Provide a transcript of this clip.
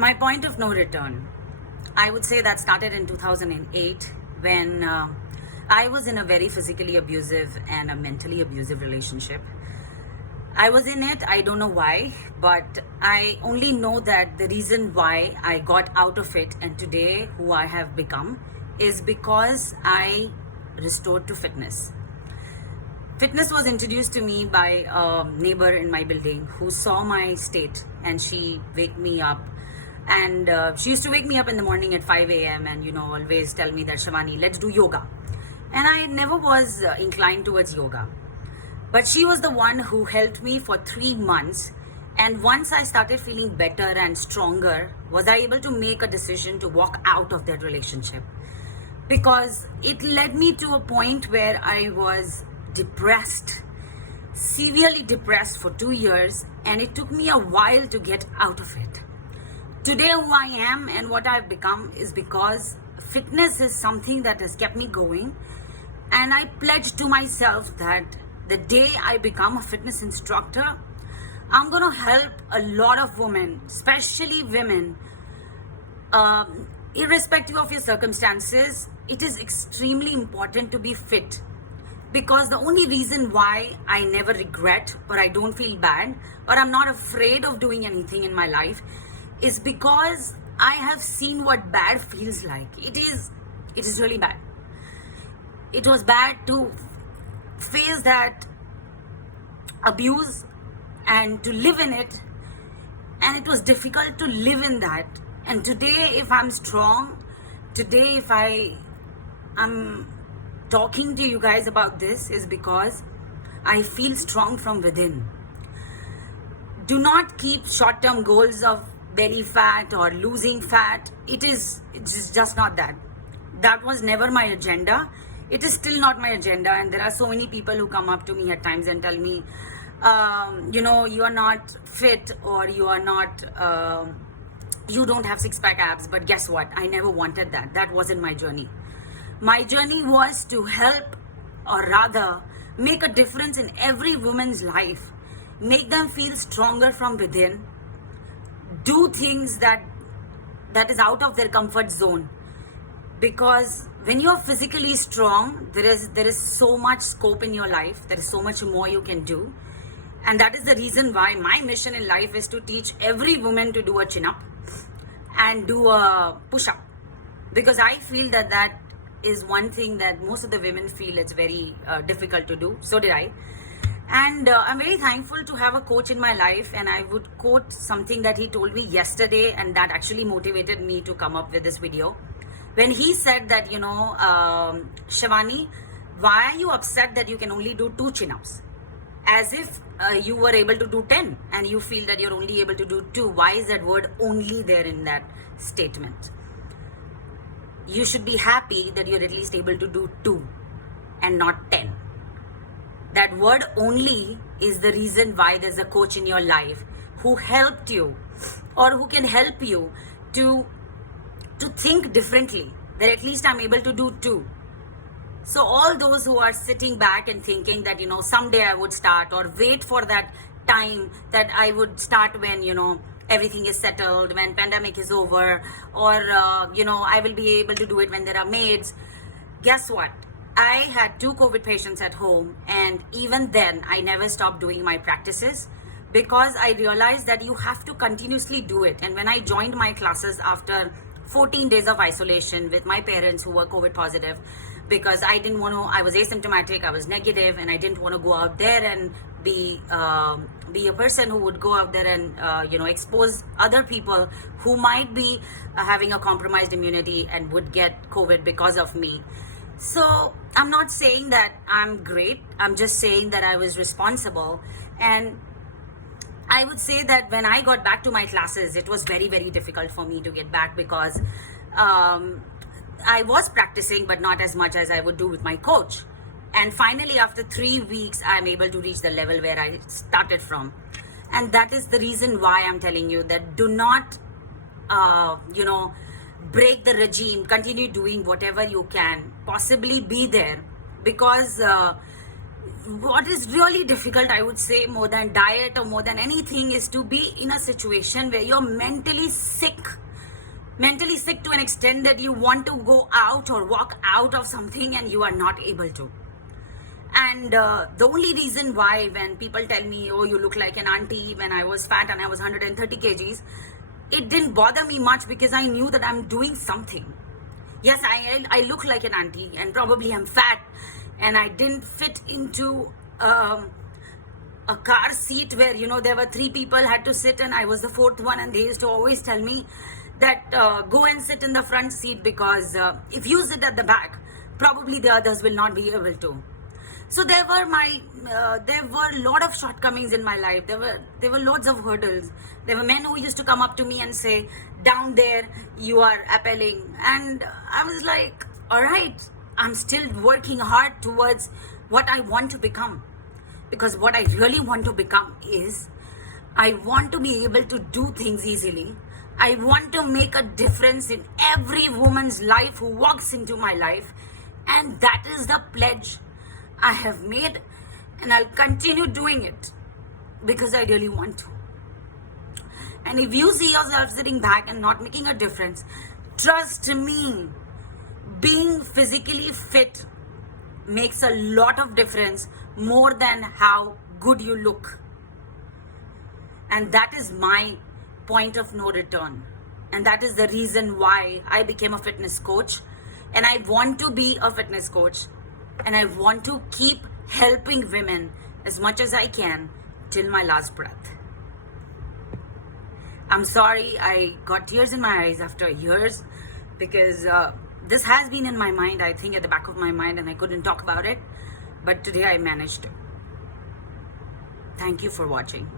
My point of no return, I would say that started in 2008 when I was in a very physically abusive and a mentally abusive relationship. I was in it, I don't know why, but I only know that the reason why I got out of it and today who I have become is because I restored to fitness. Fitness was introduced to me by a neighbor in my building who saw my state, and she waked me up. And she used to wake me up in the morning at 5 a.m. and always tell me that, Shivani, let's do yoga. And I never was inclined towards yoga. But she was the one who helped me for 3 months. And once I started feeling better and stronger, was I able to make a decision to walk out of that relationship. Because it led me to a point where I was depressed, severely depressed for 2 years. And it took me a while to get out of it. Today who I am and what I've become is because fitness is something that has kept me going. And I pledged to myself that the day I become a fitness instructor, I'm going to help a lot of women, especially women, irrespective of your circumstances. It is extremely important to be fit, because the only reason why I never regret or I don't feel bad or I'm not afraid of doing anything in my life is because I have seen what bad feels like. It is really bad. It was bad to face that abuse and to live in it, and it was difficult to live in that. And today if I'm strong, today if I'm talking to you guys about this is because I feel strong from within. Do not keep short-term goals of belly fat or losing fat. It's just not that. That was never my agenda. It is still not my agenda. And there are so many people who come up to me at times and tell me, you are not fit, or you are not, you don't have six-pack abs. But guess what? I never wanted that. That wasn't my journey. My journey was to help, or rather make a difference in every woman's life. Make them feel stronger from within. Do things that is out of their comfort zone, because when you're physically strong, there is so much scope in your life. There is so much more you can do, and that is the reason why my mission in life is to teach every woman to do a chin-up and do a push-up, because I feel that is one thing that most of the women feel it's very difficult to do. So did I. And I'm very thankful to have a coach in my life, and I would quote something that he told me yesterday, and that actually motivated me to come up with this video. When he said that, Shivani, why are you upset that you can only do 2 chin-ups? As if you were able to do 10 and you feel that you're only able to do 2. Why is that word only there in that statement? You should be happy that you're at least able to do 2 and not 10. That word only is the reason why there's a coach in your life who helped you or who can help you to think differently, that at least I'm able to do 2. So all those who are sitting back and thinking that, someday I would start, or wait for that time that I would start when, everything is settled, when pandemic is over, or, I will be able to do it when there are maids. Guess what? I had 2 COVID patients at home, and even then I never stopped doing my practices, because I realized that you have to continuously do it. And when I joined my classes after 14 days of isolation with my parents who were COVID positive, because I didn't want to, I was asymptomatic, I was negative, and I didn't want to go out there and be a person who would go out there and expose other people who might be having a compromised immunity and would get COVID because of me. So I'm not saying that I'm great. I'm just saying that I was responsible. And I would say that when I got back to my classes, it was very, very difficult for me to get back, because I was practicing, but not as much as I would do with my coach. And finally, after 3 weeks, I'm able to reach the level where I started from. And that is the reason why I'm telling you that do not, break the regime, continue doing whatever you can, possibly be there, because what is really difficult, I would say, more than diet or more than anything, is to be in a situation where you're mentally sick to an extent that you want to go out or walk out of something and you are not able to. And the only reason why, when people tell me, oh, you look like an auntie, when I was fat and I was 130 kgs, it didn't bother me much because I knew that I'm doing something. Yes, I look like an auntie and probably I'm fat and I didn't fit into a car seat where, you know, there were 3 people had to sit and I was the 4th one, and they used to always tell me that go and sit in the front seat because if you sit at the back, probably the others will not be able to. So there were a lot of shortcomings in my life. There were loads of hurdles. There were men who used to come up to me and say, down there you are appealing, and I was like, all right, I'm still working hard towards what I want to become, because what I really want to become is, I want to be able to do things easily. I want to make a difference in every woman's life who walks into my life, and that is the pledge I have made, and I'll continue doing it because I really want to. And if you see yourself sitting back and not making a difference, trust me, being physically fit makes a lot of difference, more than how good you look. And that is my point of no return. And that is the reason why I became a fitness coach. And I want to be a fitness coach. And I want to keep helping women as much as I can till my last breath. I'm sorry I got tears in my eyes after years, because this has been in my mind, I think at the back of my mind, and I couldn't talk about it. But today I managed to. Thank you for watching.